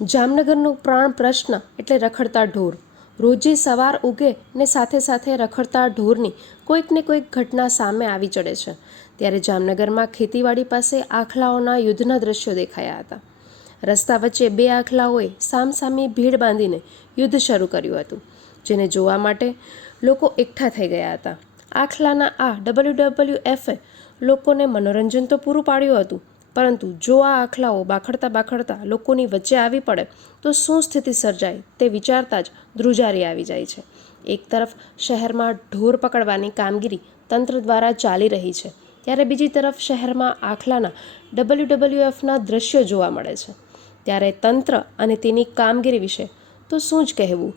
જામનગરનો પ્રાણ પ્રશ્ન એટલે રખડતા ઢોર. રોજે સવાર ઉગે ને સાથે સાથે રખડતા ઢોરની કોઈક ને કોઈક ઘટના સામે આવી ચડે છે. ત્યારે જામનગરમાં ખેતીવાડી પાસે આખલાઓના યુદ્ધના દ્રશ્યો દેખાયા હતા. રસ્તા વચ્ચે બે આખલાઓએ સામસામી ભીડ બાંધીને યુદ્ધ શરૂ કર્યું હતું, જેને જોવા માટે લોકો એકઠા થઈ ગયા હતા. આખલાના આ ડબલ્યુ ડબલ્યુ એફે લોકોને મનોરંજન તો પૂરું પાડ્યું હતું પરંતુ જો આ આખલાઓ બાખડતા બાખડતા લોકોની વચ્ચે આવી પડે, તો શું સ્થિતિ સર્જાય તે વિચારતા જ ધ્રુજારી આવી જાય છે. એક તરફ શહેરમાં ઢોર પકડવાની કામગીરી તંત્ર દ્વારા ચાલી રહી છે, ત્યારે બીજી તરફ શહેરમાં આખલાના ડબલ્યુ ડબલ્યુ એફના દ્રશ્યો જોવા મળે છે. ત્યારે તંત્ર અને તેની કામગીરી વિશે તો શું જ કહેવું?